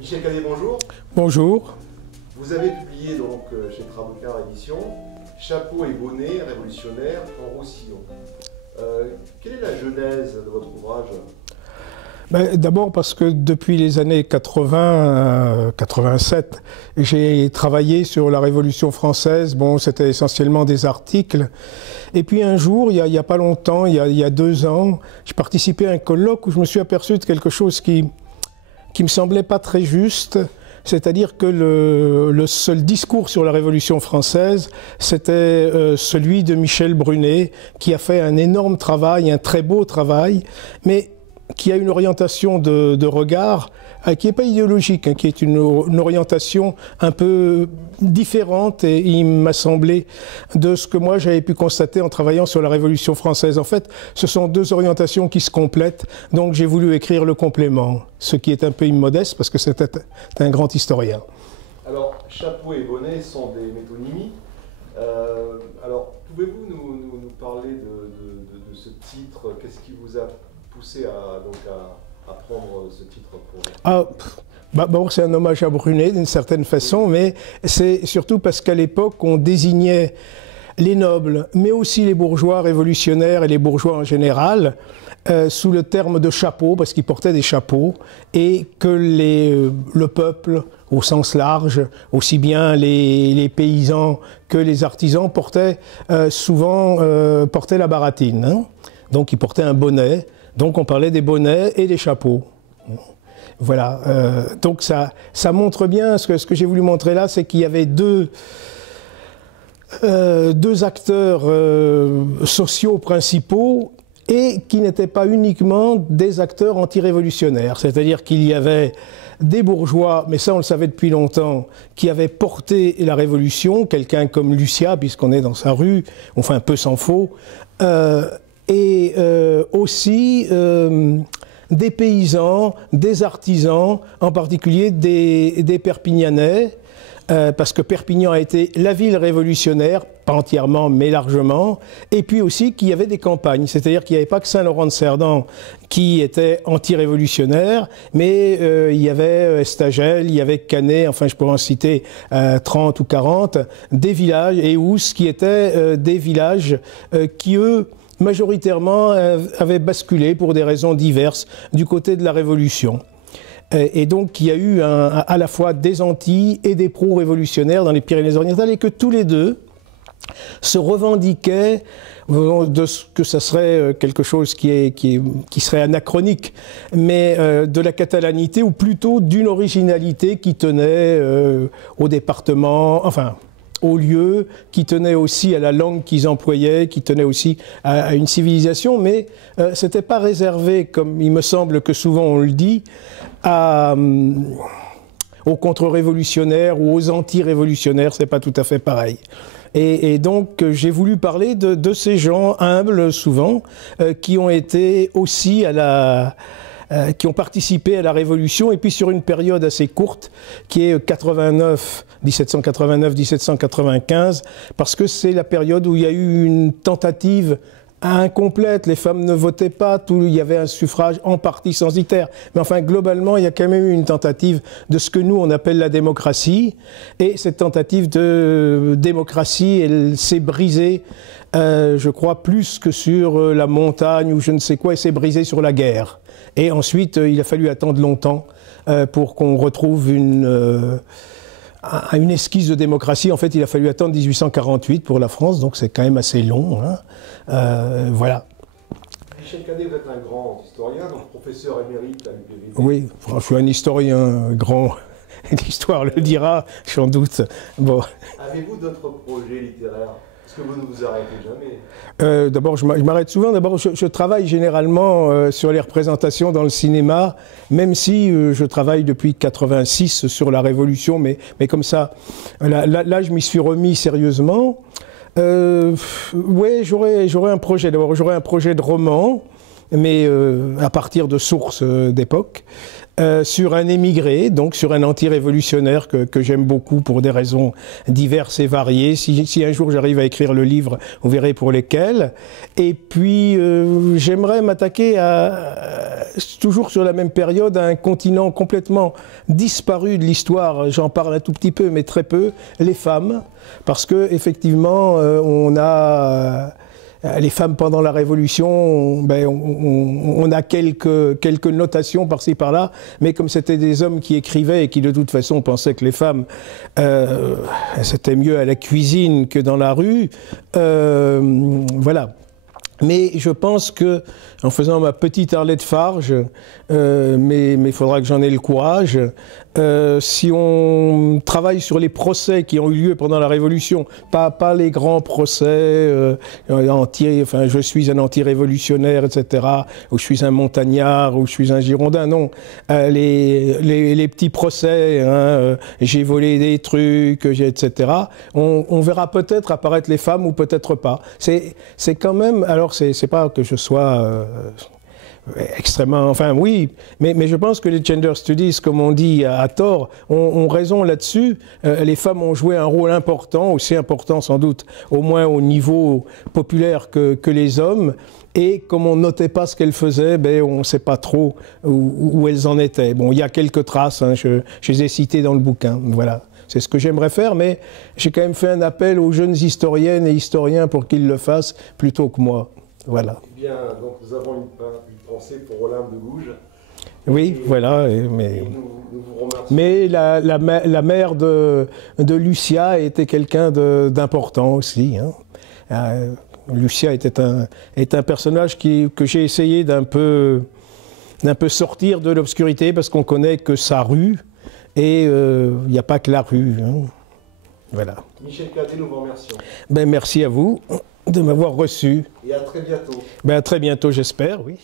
Michel Cadet, bonjour. Bonjour. Vous avez publié donc chez Trabucard Éditions Chapeau et bonnet révolutionnaire en Roussillon. Quelle est la genèse de votre ouvrage? D'abord parce que depuis les années 80, 87, j'ai travaillé sur la Révolution française. Bon, c'était essentiellement des articles. Et puis un jour, il y a pas longtemps, il y a 2 ans, j'ai participé à un colloque où je me suis aperçu de quelque chose qui me semblait pas très juste. C'est-à-dire que le seul discours sur la Révolution française, c'était celui de Michel Brunet, qui a fait un énorme travail, un très beau travail, mais qui a une orientation de regard qui n'est pas idéologique, hein, qui est une orientation un peu différente, et il m'a semblé de ce que moi j'avais pu constater en travaillant sur la Révolution française. En fait, ce sont 2 orientations qui se complètent, donc j'ai voulu écrire le complément, ce qui est un peu immodeste parce que c'était un grand historien. Alors, chapeau et bonnet sont des métonymies. Alors, pouvez-vous nous parler de ce titre? Qu'est-ce qui vous a poussé à prendre ce titre pour... Bon, c'est un hommage à Brunet d'une certaine façon, mais c'est surtout parce qu'à l'époque, on désignait les nobles, mais aussi les bourgeois révolutionnaires et les bourgeois en général, sous le terme de chapeau, parce qu'ils portaient des chapeaux, et que le peuple, au sens large, aussi bien les paysans que les artisans, portaient souvent la baratine. Hein. Donc ils portaient un bonnet, donc on parlait des bonnets et des chapeaux. Voilà, donc ça montre bien, ce que j'ai voulu montrer là, c'est qu'il y avait deux acteurs sociaux principaux et qui n'étaient pas uniquement des acteurs anti-révolutionnaires. C'est-à-dire qu'il y avait des bourgeois, mais ça on le savait depuis longtemps, qui avaient porté la révolution, quelqu'un comme Lucia, puisqu'on est dans sa rue, enfin un peu s'en faut, et aussi des paysans, des artisans, en particulier des Perpignanais, parce que Perpignan a été la ville révolutionnaire, pas entièrement mais largement, et puis aussi qu'il y avait des campagnes, c'est-à-dire qu'il n'y avait pas que Saint-Laurent-de-Cerdan qui était anti-révolutionnaire, mais il y avait Estagel, il y avait Canet, enfin je pourrais en citer 30 ou 40, des villages, et Oust, qui étaient des villages qui, eux, majoritairement avaient basculé pour des raisons diverses du côté de la Révolution. Et donc il y a eu à la fois des anti et des pro-révolutionnaires dans les Pyrénées-Orientales, et que tous les deux se revendiquaient de ce que ça serait quelque chose qui serait anachronique, mais de la catalanité, ou plutôt d'une originalité qui tenait au département, enfin au lieu, qui tenait aussi à la langue qu'ils employaient, qui tenait aussi à une civilisation, mais c'était pas réservé, comme il me semble que souvent on le dit, aux contre-révolutionnaires ou aux anti-révolutionnaires. C'est pas tout à fait pareil. Et donc j'ai voulu parler de ces gens humbles souvent, qui ont été aussi qui ont participé à la Révolution, et puis sur une période assez courte, qui est 1789-1795, parce que c'est la période où il y a eu une tentative incomplète, les femmes ne votaient pas, il y avait un suffrage en partie censitaire, mais enfin globalement il y a quand même eu une tentative de ce que nous on appelle la démocratie, et cette tentative de démocratie, elle s'est brisée, je crois, plus que sur la montagne ou je ne sais quoi, elle s'est brisée sur la guerre. Et ensuite, il a fallu attendre longtemps pour qu'on retrouve une esquisse de démocratie. En fait, il a fallu attendre 1848 pour la France, donc c'est quand même assez long. Hein. Voilà. Michel Cadet, vous êtes un grand historien, donc professeur émérite à l'UPVD. Oui, je suis un historien grand. L'histoire le dira, sans doute. Bon. Avez-vous d'autres projets littéraires? Parce que vous ne vous arrêtez jamais. D'abord, je m'arrête souvent. D'abord, je travaille généralement sur les représentations dans le cinéma, même si je travaille depuis 86 sur la Révolution, mais comme ça, là je m'y suis remis sérieusement. Ouais, j'aurais un projet. D'abord, j'aurais un projet de roman, mais à partir de sources d'époque. sur un émigré, donc sur un anti-révolutionnaire que j'aime beaucoup pour des raisons diverses et variées. Si un jour j'arrive à écrire le livre, vous verrez pour lesquels. Et puis j'aimerais m'attaquer toujours sur la même période, à un continent complètement disparu de l'histoire. J'en parle un tout petit peu, mais très peu, les femmes. Parce que effectivement, on a... les femmes pendant la Révolution, on a quelques notations par-ci par-là, mais comme c'était des hommes qui écrivaient et qui de toute façon pensaient que les femmes c'était mieux à la cuisine que dans la rue, voilà. Mais je pense que, en faisant ma petite Arlette Farge, mais il faudra que j'en ai le courage, si on travaille sur les procès qui ont eu lieu pendant la Révolution, pas les grands procès, enfin je suis un anti-révolutionnaire, etc., ou je suis un montagnard, ou je suis un girondin, non. Les petits procès, hein, j'ai volé des trucs, etc., on verra peut-être apparaître les femmes ou peut-être pas. C'est quand même, alors c'est pas que je sois... extrêmement, enfin oui, mais je pense que les gender studies, comme on dit à tort, ont raison là-dessus. Les femmes ont joué un rôle important, aussi important sans doute, au moins au niveau populaire que les hommes. Et comme on notait pas ce qu'elles faisaient, on ne sait pas trop où elles en étaient. Bon, il y a quelques traces, hein, je les ai citées dans le bouquin, voilà. C'est ce que j'aimerais faire, mais j'ai quand même fait un appel aux jeunes historiennes et historiens pour qu'ils le fassent plutôt que moi. Voilà. Eh bien, donc nous avons une pensée pour Olympe de Gouges. Oui, voilà. Mais nous vous remercions. Mais la mère de Lucia était quelqu'un d'important aussi. Hein. Lucia était un personnage que j'ai essayé d'un peu sortir de l'obscurité parce qu'on connaît que sa rue et il n'y a pas que la rue. Hein. Voilà. Michel Cadet, nous vous remercions. Merci à vous de m'avoir reçu. Et à très bientôt. À très bientôt, j'espère, oui.